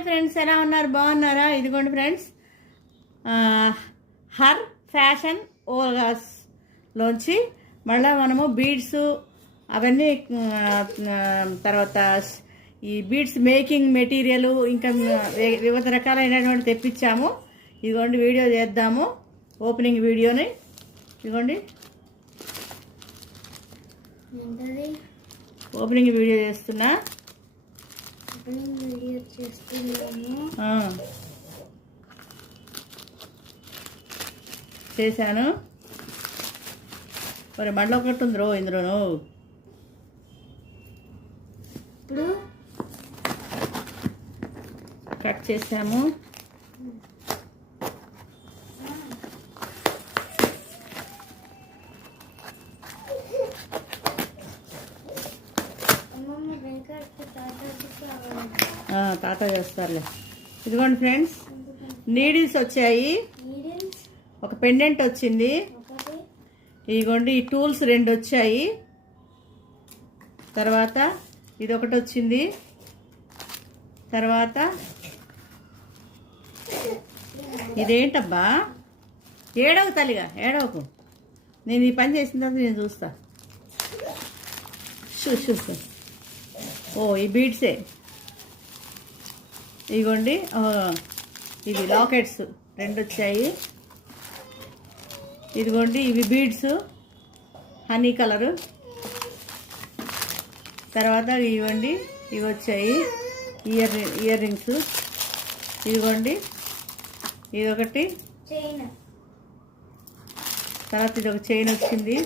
Hi friends, ఎలా ఉన్నారు? బాగున్నారా? ఇదిగోండి ఫ్రెండ్స్, హర్ ఫ్యాషన్ ఓల్గాస్లోంచి మళ్ళీ మనము బీడ్స్ అవన్నీ తర్వాత ఈ బీడ్స్ మేకింగ్ మెటీరియల్ ఇంకా వివిధ రకాలైనటువంటి తెప్పించాము. ఇదిగోండి వీడియో చేద్దాము, ఓపెనింగ్ వీడియోని. ఇదిగోండి ఓపెనింగ్ వీడియో చేస్తున్నాను. చేశాను. మరి మళ్ళీ ఒకటి ఉంది రో ఇందులోను. ఇప్పుడు కట్ చేసాము. తాత చేస్తారులే. ఇదిగోండి ఫ్రెండ్స్, నీడిల్స్ వచ్చాయి, ఒక పెండెంట్ వచ్చింది. ఇదిగోండి ఈ టూల్స్ 2 వచ్చాయి. తర్వాత ఇది ఒకటి వచ్చింది. తర్వాత ఇదేంటబ్బా, ఏడవకు తల్లిగా, ఏడవకు. నేను ఈ పని చేసిన తర్వాత నేను చూస్తా. చూస్తా. ఓ ఈ బీడ్సే. ఇదిగోండి ఇవి లాకెట్స్ 2 వచ్చాయి. ఇదిగోండి ఇవి బీడ్స్ హనీ కలరు. తర్వాత ఇవ్వండి ఇవి వచ్చాయి ఇయర్ రింగ్స్. ఇదిగోండి ఇదొకటి. తర్వాత ఇది ఒక చైన్ వచ్చింది.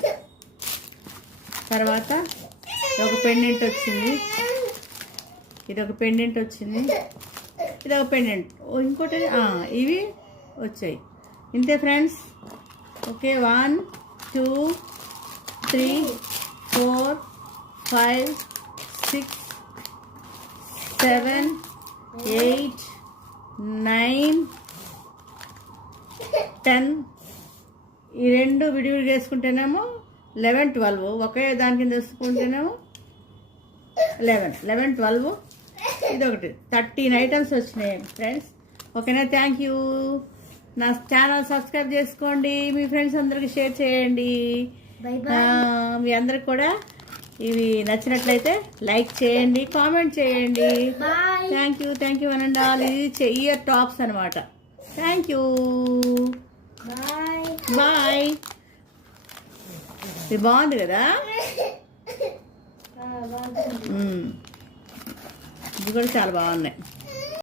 తర్వాత ఒక పెండెంట్ వచ్చింది. ఇదొక పెండెంట్ వచ్చింది. ఇదొక పెండెంట్. ఇంకోటి ఇవి వచ్చాయి. ఇంతే ఫ్రెండ్స్. ఓకే, 1 2 3 4 5 6 7 8 9 10. ఈ 2 విడివిడి వేసుకుంటేనేమో 11 12. ఒకే దాని కింద వేసుకుంటేనేమో 11 12. ఇదొకటి 13 ఐటమ్స్ వచ్చినాయి ఫ్రెండ్స్. ఓకేనా? Thank you. నా ఛానల్ సబ్స్క్రైబ్ చేసుకోండి, మీ ఫ్రెండ్స్ అందరికి షేర్ చేయండి. మీ అందరికి కూడా ఇవి నచ్చినట్లయితే లైక్ చేయండి, కామెంట్ చేయండి. థ్యాంక్ యూ అనండి. ఇది ఇయర్ టాప్స్ అనమాట. Thank you, bye. ఇది బాగుంది కదా? ఇవి కూడా చాలా బాగున్నాయి.